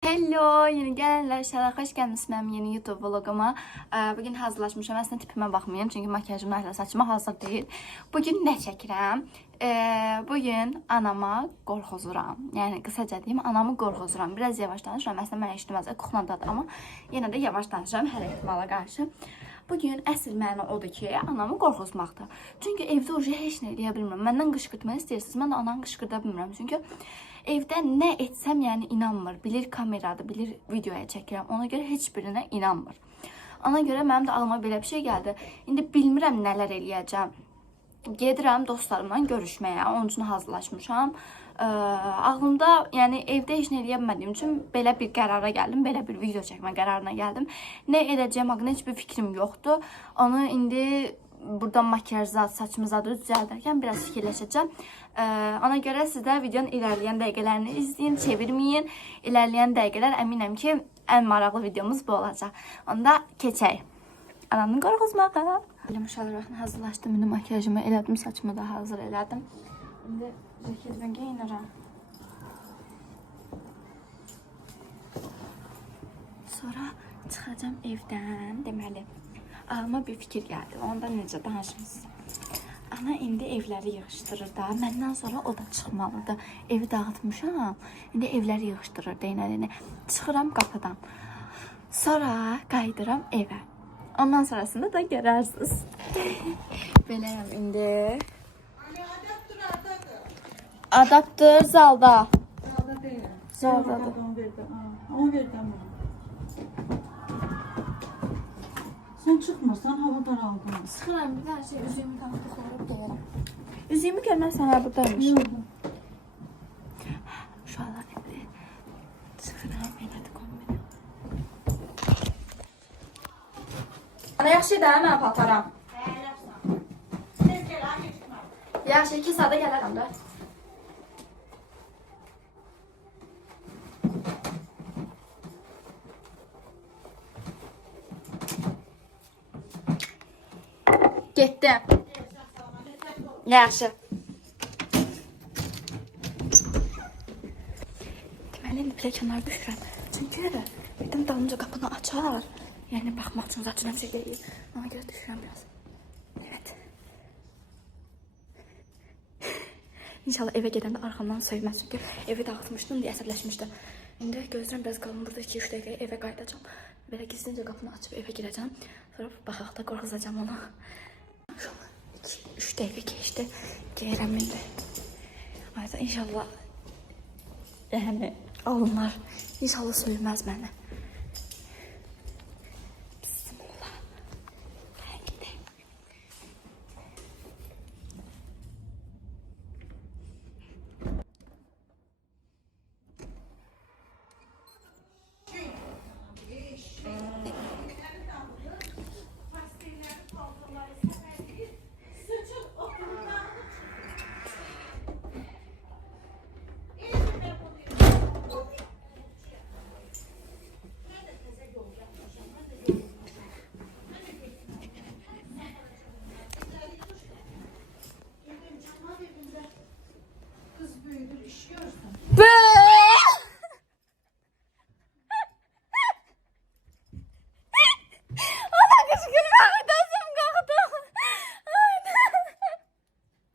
Hello, yeni gələnlər, inşallah xoş gəlmisiniz mənim yeni YouTube vloguma. Bugün hazırlaşmışam. Əslində tipimə baxmayın, çünki makyajım ilə saçıma hazır deyil. Bugün nə çəkirəm? Bugün anama qorxuzuram. Yəni qısaca deyim, anamı qorxuzuram. Biraz yavaş danışıram. Əslində mən eşitməzəm, kuxlandadır, amma yenə də yavaş danışıram hər ehtimala qarşı. Bugün əsl məna odur ki, anamı qorxuzmaqdır. Çünki evdə oje heç nə eləyə bilmirəm. Məndən qışqırtmaq istəyirsiniz, mən də anamı qışqırda bilmirəm. Çünki evdə nə etsəm, yəni inanmır. Bilir kameradır, bilir videoya çəkirəm. Ona görə heç birinə inanmır. Ona görə mənim də ağlıma belə bir şey gəldi. İndi bilmirəm nələr eləyəcəm. Gedirəm dostlarımla görüşməyə. Onun üçün hazırlaşmışam. Ağlımda, yəni evdə heç nə eləyə bilmədiyim üçün belə bir qərara gəldim. Belə bir video çəkmə qərarına gəldim. Nə edəcəyim haqqında heç bir fikrim yoxdur. Onu indi buradan makyajzat, saçımızadır düzəldərkən biraz fikirləşəcəm. Ona görə siz də videonun ilerleyen dəqiqələrini izləyin, çevirməyin. İlerleyen dəqiqələr əminəm ki, ən maraqlı videomuz bu olacaq. Onda keçək. Anamın qorxuzmağı. Uşaqlar, baxın, hazırlaşdım. İndi makyajımı elədim, saçımı da hazır elədim. İndi cəketimi geyinirəm. Sonra çıxacağım evdən, deməli. Ağlıma bir fikir gəldi. Onda necə danışmışsın? Ana indi evləri yığışdırır da. Məndən sonra o da çıxmalıdır. Evi dağıtmışam. İndi evləri yığışdırır deynəlini. Çıxıram qapıdan. Sonra qayıdıram evə. Ondan sonrasında da görərsiniz. Beləyəm indi. Adaptır zalda. Zalda deyil. Zaldadır. Onu verdim. Sen çıkmasan hava daraldı. Sıxıram bir daha şey, üzüyümü tam tıxlarıb gəlirəm. Üzüyümü görməsən hə buradaymış. Yok. Uşaqlar indi sıxıram, elədi kombini. Ana yaxşı da mən pataram. Yaxşı 2 saata gələrəm də. Getdim. Yaxşı. Deməli, indi pilləkənlərə düşürəm. Çünki birdən dalınca qapını açar. Yəni, baxmaq üçün zaten bir şey deyil. Ona görə düşürəm biraz. Evet. İnşallah evə gedəndə arxamdan söyməz. Çünki evi dağıtmışdım, deyə əsəbləşmişdim. İndi gözləyirəm biraz qalın burada 2-3 dəqiqə evə qayıdacağım. Belə gizlincə qapını açıb evə girəcəm. Sonra baxaq da qorxuzacağım onu. 3 dəqiqə keçdi. Geyirəm indi. Ayda inşallah yəni alınlar. İnşallah söyləməz mənə. Bismillah. Gəlin gedək.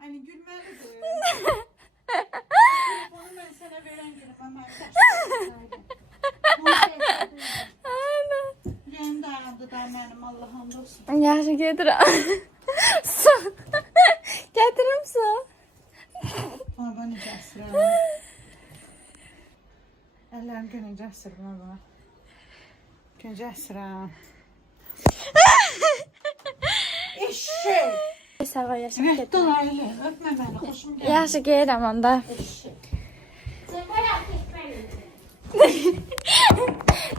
Hani gülmelidir. Onu ben sana veren günüm ama Yeğen dayandı da benim Allah'ım olsun. Yaxşı gedirəm. Su. Gətirim su. Baba ne cəsirəm. Əllərim günə cəsirəm baba. Gün cəsirəm. Eşşək. Səva yaşam Evet gedirəm. dolaylı. Öpmə məni, xoşum gəlir. Yaxşı geyirəm onda.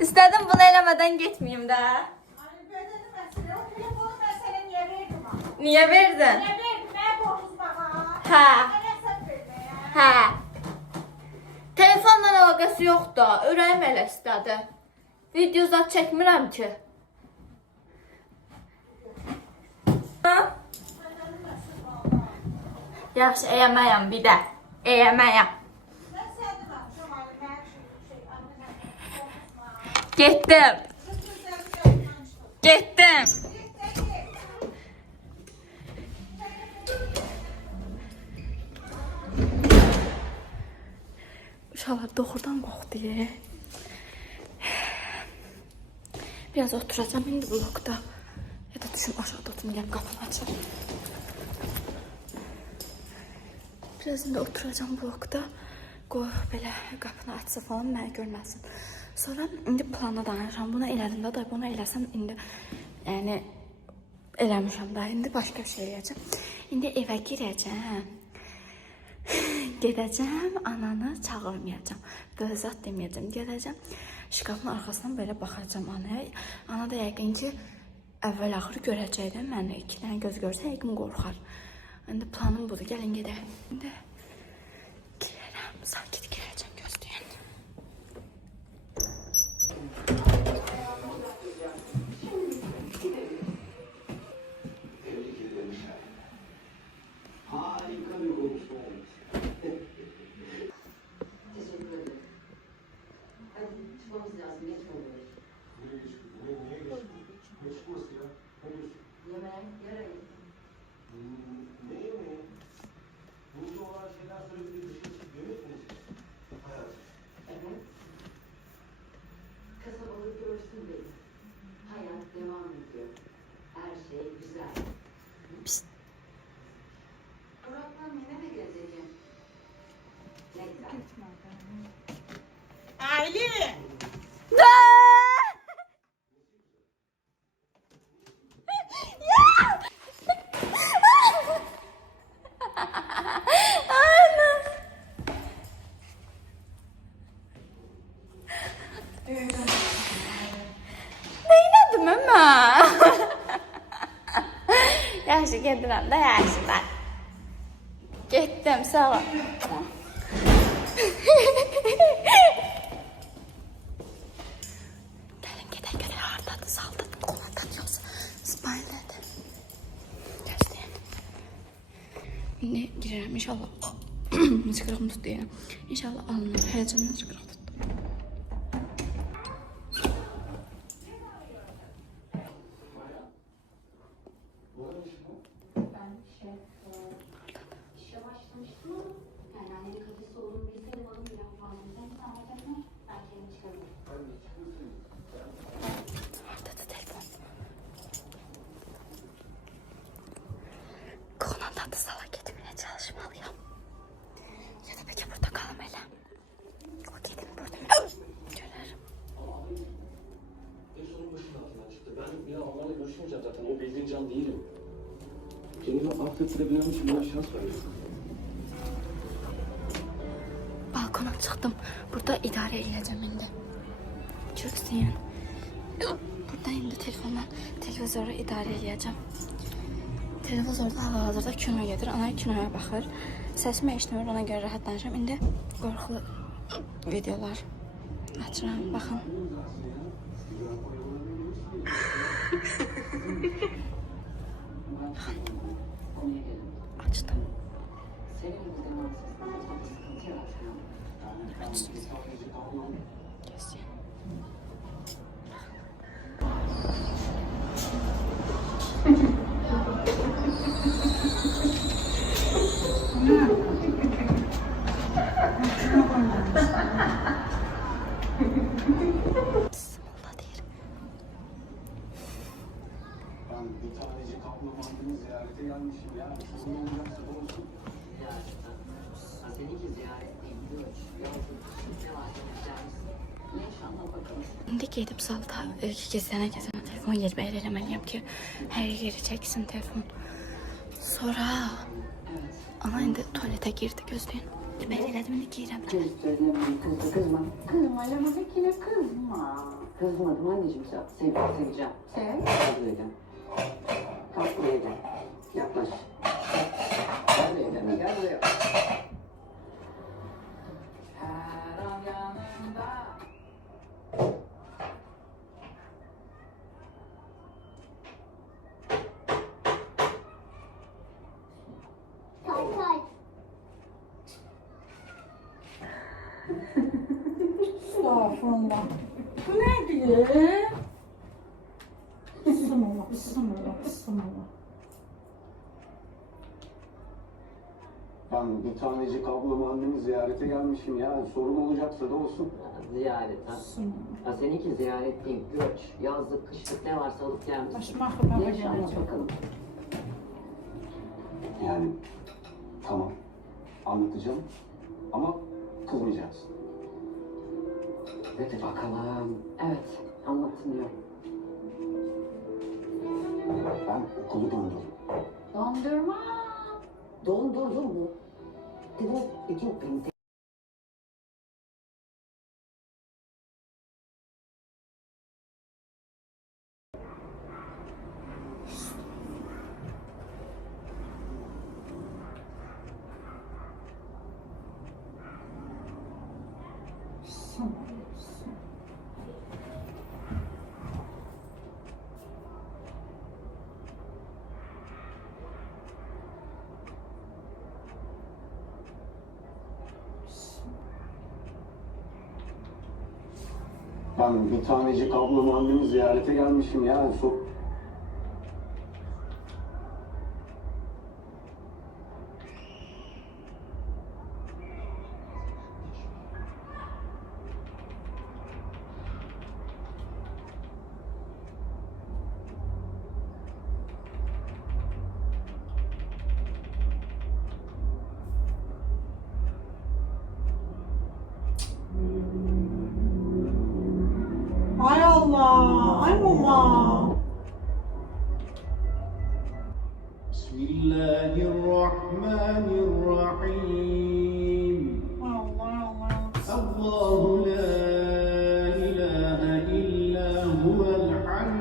İstədim bunu eləmədən getməyim də. Hani böyle de mesela, o telefonu ben sana niye verdim ha? Niyə verdin? Niye verdim? Ben borçluzdama. Hə. Ben hesap vermeye. Hə. Telefonla əlaqəsi yoxdur. Ürəyim elə istədi. Video zat çəkmirəm ki. Ha? Yaxşı, eyəməyəm bir də. Eyəməyəm. Ben sevdim ha. Şu halime her şey. Getdim. Getdim. Uşaqlar doğrudan qorxdu. Biraz oturacağım indi blokda. Ya da düşün aşağıda oturmayacağım, qapını açarım. Biraz indi oturacağım blokda. Qoy belə qapını açsa falan mənə görməsin. Sonra indi plana danışacağım. Bunu elədim də, bunu eləsəm indi yəni eləmişəm də. İndi başqa bir şey eləyəcəm. İndi evə girəcəm. Gedəcəm, ananı çağırmayacağım. Böyle zat deməyəcəm. Gedəcəm, şkafın arxasından belə baxacağım anaya. Ana da yəqin ki, əvvəl-axır görəcəkdə mənə 2 dənə göz görsə yəqin qorxar. İndi planım budur. Gəlin gedək. İndi girərəm, sakit girəcəm, gözləyin. Harika bir konuşma olmuş. Teşekkür ederim. Hadi çıkmamız lazım. Geç oluyoruz. Niye geçmiyor? Ne çıkması ya? Ne diyorsun? Yemeğe yarın. Ne yemeği? Burada olan şeyler söylediği dışarı çıkıp yemek mi yiyeceğiz? Hayat. Evet. Kasabalık görsün beni. Hayat devam ediyor. Her şey güzel. Burak'la Mine de gelecek. Ne güzel. Aylin. Neylədim əmə? Yaxşı gedirəm də, yaxşılar. Getdim, sağ ol. Gəlin, gedək, görək, hardadır, saldadır, qolundadır, yoxsa spaylədir. Gözləyəm. İndi girərəm, inşallah. Çıqırığım tutdu yəni. İnşallah alınır, həyəcandan çıqırıq tutdu. İşe başlamıştım ama yani annenin kafesi olduğunu bilseydim bana bile fazladan zahmet etme. Ben kendim çıkarım. Orada telefon. Konandadı sala gitmeye çalışmalıyım. Ya da belki burada kalım hele. O gidin burada. Görürüm. En sonun başının altından çıktı. Ben ya onlarla görüşmeyeceğim zaten. O bildiğin can değilim. Kendimi affettirebilmem için bana şans veriyorsun. Balkona çıxdım. Burada idarə edəcəm indi. Görsün. Burada indi telefonla televizoru idarə edəcəm. Televizorda hal-hazırda kino gedir. Ana kinoya baxır. Səsimi eşitmir, ona görə rahat danışıram. İndi qorxulu videolar açıram. Baxın. Konuya gelin. Açdım. Senin bu zamansızlığında bir sıkıntı yaratmıyor. Görsün. Bismillah deyir. Ben bir taneci kaplamanını ziyarete gelmişim ya. Sizin olacaksa olsun. Gerçekten. Ha, seninki ziyaret değil. Biliyoruz. Yavrum. Ne var yapacağız? İnşallah bakalım. İndi gedib salda gezənə telefon yetməyir eləməliyəm ki, hər yeri çəksin telefon. Sonra ana indi tualetə girdi, gözləyin. Mən elədim, indi giyirəm. Çocuklarına kızma kızma. Kızma Leman'dakine kızma. Kızmadım anneciğim sen. Seveceğim. Sev. Seveceğim. Kalk buraya gel. Yaklaş. Gel buraya gel. Gel buraya. Her an yanımda. Estağfurullah. Bu neydi? Bismillah, bismillah, bismillah. Ben bir tanecik ablamı annemi ziyarete gelmişim ya. Sorun olacaksa da olsun. Ziyaret ha. Ha seninki ziyaret değil, göç. Yazlık, kışlık ne varsa alıp gelmiş. Başıma aklıma Geç anlat gelecek. bakalım. Yani tamam anlatacağım ama kızmayacaksın. Hadi bakalım. Evet, anlattın diyor. Ben okulu döndürdüm. Dondurma. Dondurdun mu? Dedim, peki benim Ben bir tanecik ablamı annemi ziyarete gelmişim ya. Ay Allah, ay mama. بسم الله الرحمن الرحيم Allah Allah. الله لا إله إلا هو الحي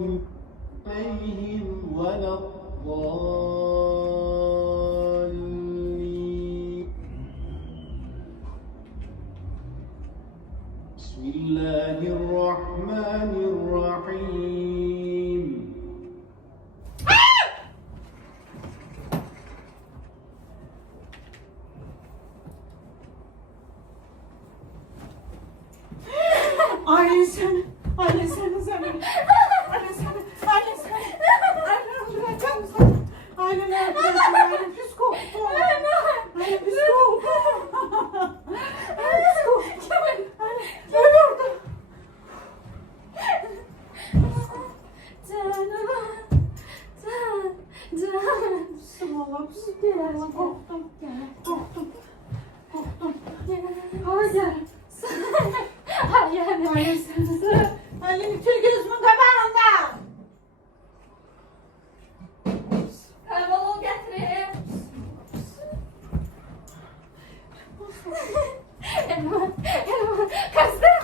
القيوم عليهم ولا الضالين بسم الله الرحمن الرحيم Aile seni, aile seni, seni. Aile seni, aile seni. Aile öldüreceğim seni. Aile ne yapıyorsun? Aile pis koktu. Aile pis koktu. Aile pis koktu. Aile öldürdü. Bismillah, bismillah. Korktum. Korktum. Korktum. Hayır. Aile seni. Ailenin tül gözümün kabağında. Kaybolun getirin. Elma, elma, kaçtım.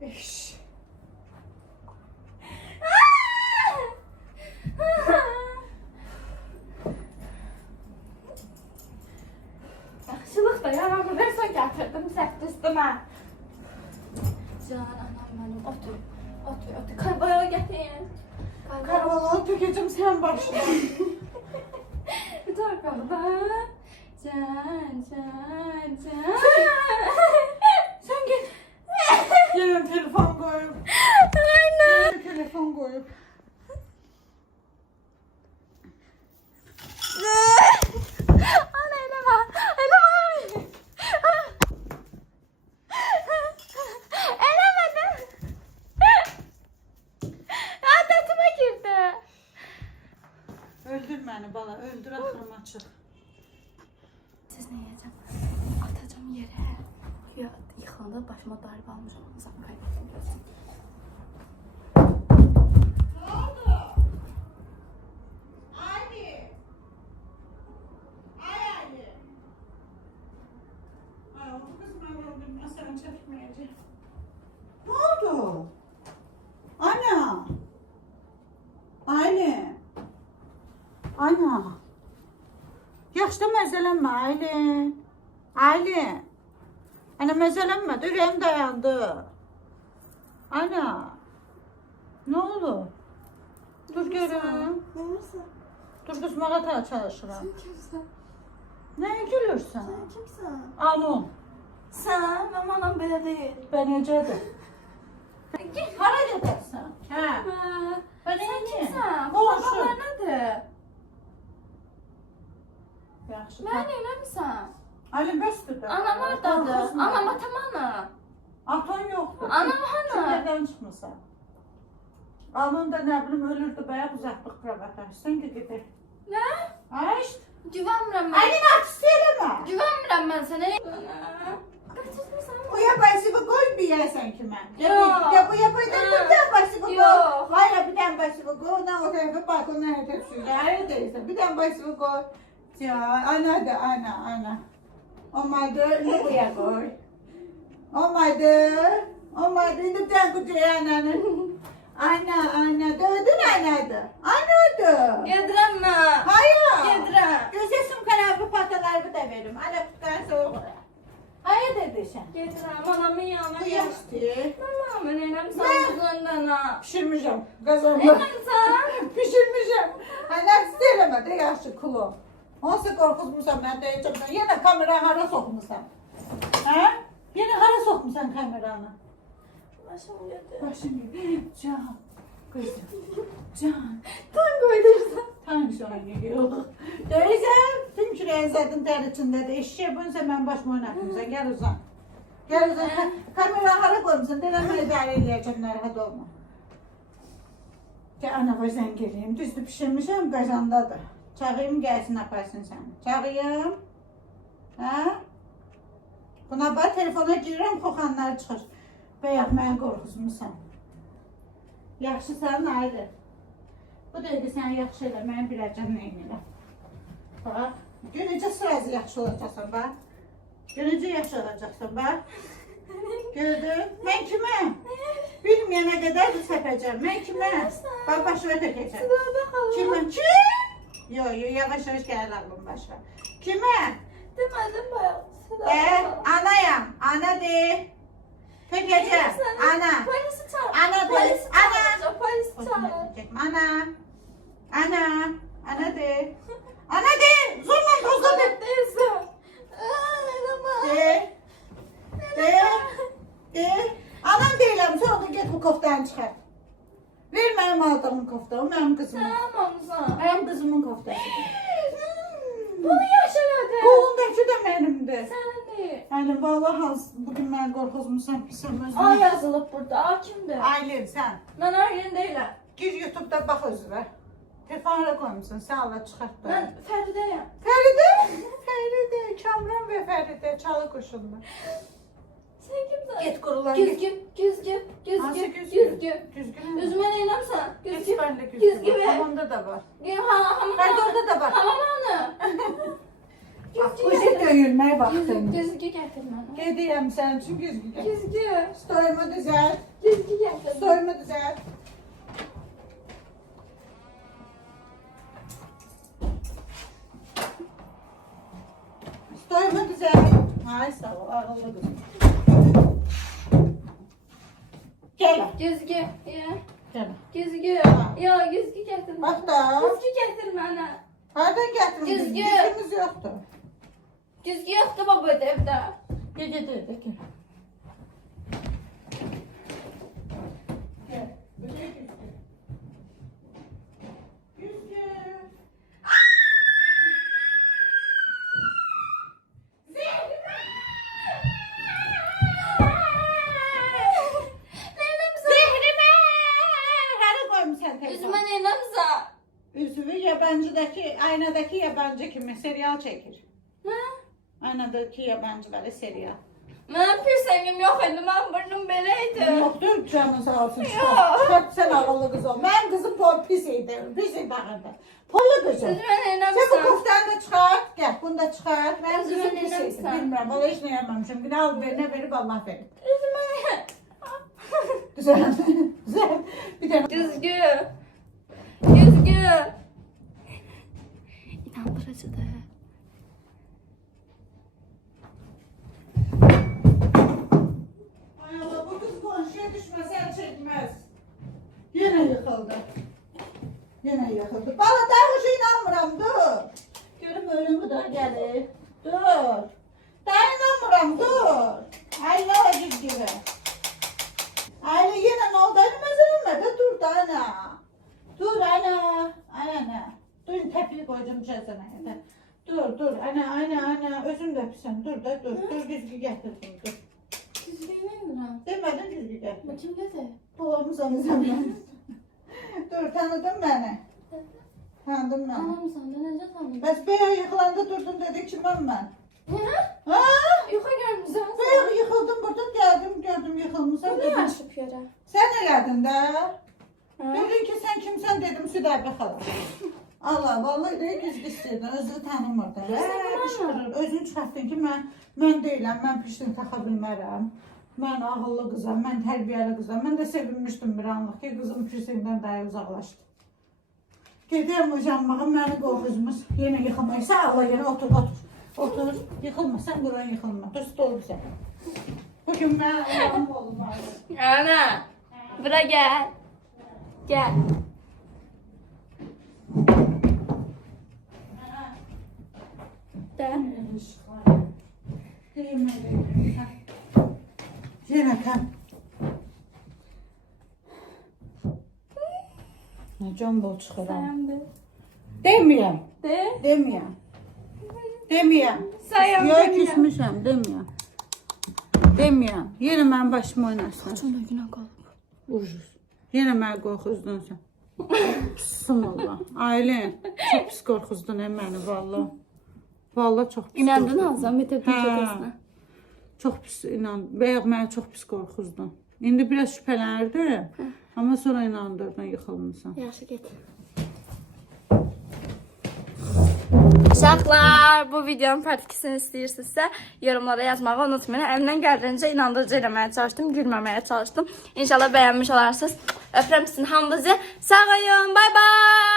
Eş. Yaxşılıq da yaramı versən gətirdim sərt üstümə. Can anam mənim, otur, otur, otur. Karboya gətirin. Karvalı tökeceğim sen başla. Dur baba. Can, can, can. Sen git. Yine telefon koyup. Yine telefon koyup. Ana elema, elema. Elemedim. Adatıma girdi. Öldür beni bala, öldür aklım açık. Siz ne yiyeceğim? Atacağım yere. Ya yıkılanda başıma darbe almış onu zaman kaybettim gözüm. Ne oldu? Ali. Ay Ali. Ay oldu kızım ben öldüm. Aslanım çekmeyeceğim. Ne oldu? Ana. Aile. Ana. Yaxşı məzələnmə Aylin. Aylin. Ana məzələnmə, ürəyim dayandı. Ana. Ne oldu? Dur görüm. Dur qızmağa çalışıram. Kimsən? Nəyə gülürsən? Kimsən? Anun. Sən, mənim anam belə deyil. Ben necədir? Hara gedərsən? Hə. Ben Sən neyim? kimsən? Bu Qonşu. adamlar nədir? Yaxşı. Mən eləmirsən? Ali bəsdir də. Anam hardadır? Anam atam ana. Atan yoxdur. Anam hanı? Kimlərdən çıxmısan? Anın da nə bilim ölürdü bayaq uzatdıq kravatdan. Sən də gedək. Nə? Ay işte. Güvənmirəm mən. Aynen artist eləmə. Güvənmirəm mən sənə. Qaçırmısan? Bu yapayısını koy bir yersen kime. Yok. Ya bu yapaydan bir tane basıp koy. Yok. Hayır bir tane basıp koy. Ondan o tarafa bak ondan öte düşüyor. Hayır değilse bir tane basıp koy. Ya ana da ana. Olmadı ne buraya koy. Olmadı. Şimdi bir tane kutuya ananın. Ana dövdün anadı. Anadı. Gedirəm mən. Hayır. Gedirəm. Gözəsim kanarlı patalarımı da veririm. Ana tutar soğuk. Hayır dedi sen. Gedirəm anamın yanına Bu gəl. yaştı. Mama mən eləmirsən özündən ha. Pişirmişim. Kazanma. Eləmirsən? Pişirmişim. Annem isteyemedi yaşlı kulu. Onsa korkutmuşam ben de içimden. Yine kamera hara sokmuşam. Ha? Yine hara sokmuşam kameranı. Başım gedir. Başım can. Kızım. Can. Tango edirsən. Tanrı oynuyor. Teyzem. Tüm şuraya zaten ter içinde de. Eşeğe bunsa ben başımı oynatmışam. Gel uzan. Gel uzan. Kamera hara koymuşsun. Dileme idare edeceğim. Narahat olma. Ki ana başdan geleyim. Düzdü pişirmişim kazandadır. Çağırayım gelsin yaparsın sen. Çağırayım. Ha? Buna bak telefona girirəm, koxanlar çıxır. Bayaq mən qorxuzmuşam. Yaxşısan ayrı. Bu dedi sən yaxşı elə, mən biləcəm neyin elə. Bax, görəcə sırası yaxşı olacaqsan bax. Görəcə yaxşı olacaqsan bax. Gördün? Mən kiməm? Bilməyənə qədər də səpəcəm. Mən kiməm? Bax, başıma tökəcəm. Kiməm? Kim? Yo, yavaş gəlir ağlım başa. Kiməm? Demədim bayaq. Anayam. Ana de. Tökəcəm. Ana. Polisi çağır. Ana de. Polisi Ana. çağır. Polisi çağır. Ana. Ana de. Ana de. Zorla tozla de. Deyilsən. Eləmə. De. Anam deyiləm. Sonra da get bu koftanı çıxar. Ver mənim aldığım kofta. O mənim qızımın. Tamamsan. Mənim qızımın koftasıdır. Bunu yaşayadı. Qolundakı da mənimdir. Sənin deyil. Yəni vallahi bugün mən qorxuzmuşam pisəm özümə. A yazılıb burada. A kimdir? Aylin sən. Mən Aylin deyiləm. Gir YouTube'da bax özünə. Telefona qoymuşsun. Sən Allah çıxart da. Mən Fəridəyəm. Fəride, Kamran və Fəride çalı quşunda. Sən kimsən? Get qurulan. Güzgü. Güzgün. Üzümə neynəmsən? Geç bəndə Güzgü güzgün. ver. Hamamda da var. Hamam. Fəride orada da var. Hamam hanı? Bu şey döyülmək vaxtın. Güzgü gətir mənə. Gediyəm sənin üçün güzgü. Güzgü. Stoyumu düzəlt. Güzgü gətir. Stoyumu düzəlt. Stoyumu düzəlt. Ay sağ ol, ağıllı qızım. Gəl. Güzgü. Gəl. Güzgü. Ya güzgü gətir. Bax da. Güzgü gətir mənə. Hardan gətirdin? Güzgü. Güzgümüz yoxdur. Güzgü yoxdur baba evdə. Gel. Gel. Güzgü. Güzgü. Üzümə neynəmsən? Üzümü yabancıdaki, aynadaki yabancı kimi serial çekir. Nə? Aynadaki yabancıları serial. Mənim pirsəngim yox idi, mən burnum belə idi. Yoktur canın sağ olsun. Yok. Çıkart sen ağıllı kız ol. Benim kızım pis idi. Pis idi ağırdı. Pollu kızım. Üzümə Sen bu neynəmsən? koftanı da çıkart. Gel bunu da çıkart. Benim Üzümə kızım pis idi. neynəmsən? Bilmiyorum. Vallahi hiç ne yapmamışım. Günah al verine verip Allah verir. Üzümə Güzel. Güzel. Bir tane. Güzgü. İnandırıcıdır. Ay Allah bu kız konşuya düşmez. El çekmez. Yine yıkıldı. Yenə yıxıldı. Bala dağışı inanmıram, dur. Görüm ölüm bu da gəlir. Dur. Daha inanmıram, dur. Ayla acız gibi. Ayla yenə nə oldu? Ayla məsələnmə də dur da ana. Dur ana. Ana. Dur təpiyi qoyacağım cəzənə. Dur. Ana. Özüm də pisəm. Dur da dur. Dur güzgü gətirdim. Dur. Düzgün edirəm. Demədim güzgü gətir. Bu kimdədir? Babamız onu zəmləm. Dur tanıdın beni. Tanıdın beni. Anamsan da necə tanıyım? Bəs bəyə yıxılanda durdun dedik ki mən. Hə? Ha? Yuxa görmüsən? Bəyə yıxıldım burada gəldim gördüm yıxılmışsan Bu nə dedim. yaşıb yerə? Sen elədin də. Hə? Dedin ki sen kimsən dedim Südəbə xala. Allah vallahi də güzgü istəyirdi özü tanımırdı. Qışqırır. Özünü çıxartdın ki mən deyiləm mən piştin taxa bilmərəm. Mən ağıllı qızam, mən tərbiyəli qızam. Mən də sevinmişdim bir anlıq ki qızım piştindən daha uzaqlaşdı. Gedəyəm ucanmağım məni qorxuzmuş. Yenə yıxılmayı. Sağ ol yenə otur. Otur. Yıxılma sen buran yıxılma. Dur stol bizə. Bugün mən Allah'ım olum var. Ana. Bura gəl. Gəl. Gəl. Yenə kan. Can bol çıxıram. Sayamdır. Deməyəm. De. Deməyəm. Sayam Yox, deməyəm. küsmüşəm, deməyəm. Deməyəm. Yenə mənim başım oynasın. Çox günə qalıb. Ucuz. Yenə məni qorxuzdun sən. Pissin Allah. Aylin, çox pis qorxuzdun məni valla. Valla çox pis. İnandın Hazan Metəbin şəkəsinə. Çox pis inan. Bayaq məni çox pis qorxuzdun. İndi biraz şübhələnirdim. Amma sonra inandırdın, yıxılmısan. Yaxşı get. Uşaqlar, bu videonun part 2'sini istəyirsinizsə yorumlara yazmağı unutmayın. Əlimdən gəldiyincə inandırıcı eləməyə çalışdım, gülməməyə çalışdım. İnşallah bəyənmiş olarsınız. Öpürəm sizin hamınızı. Sağ olun. Bye bye.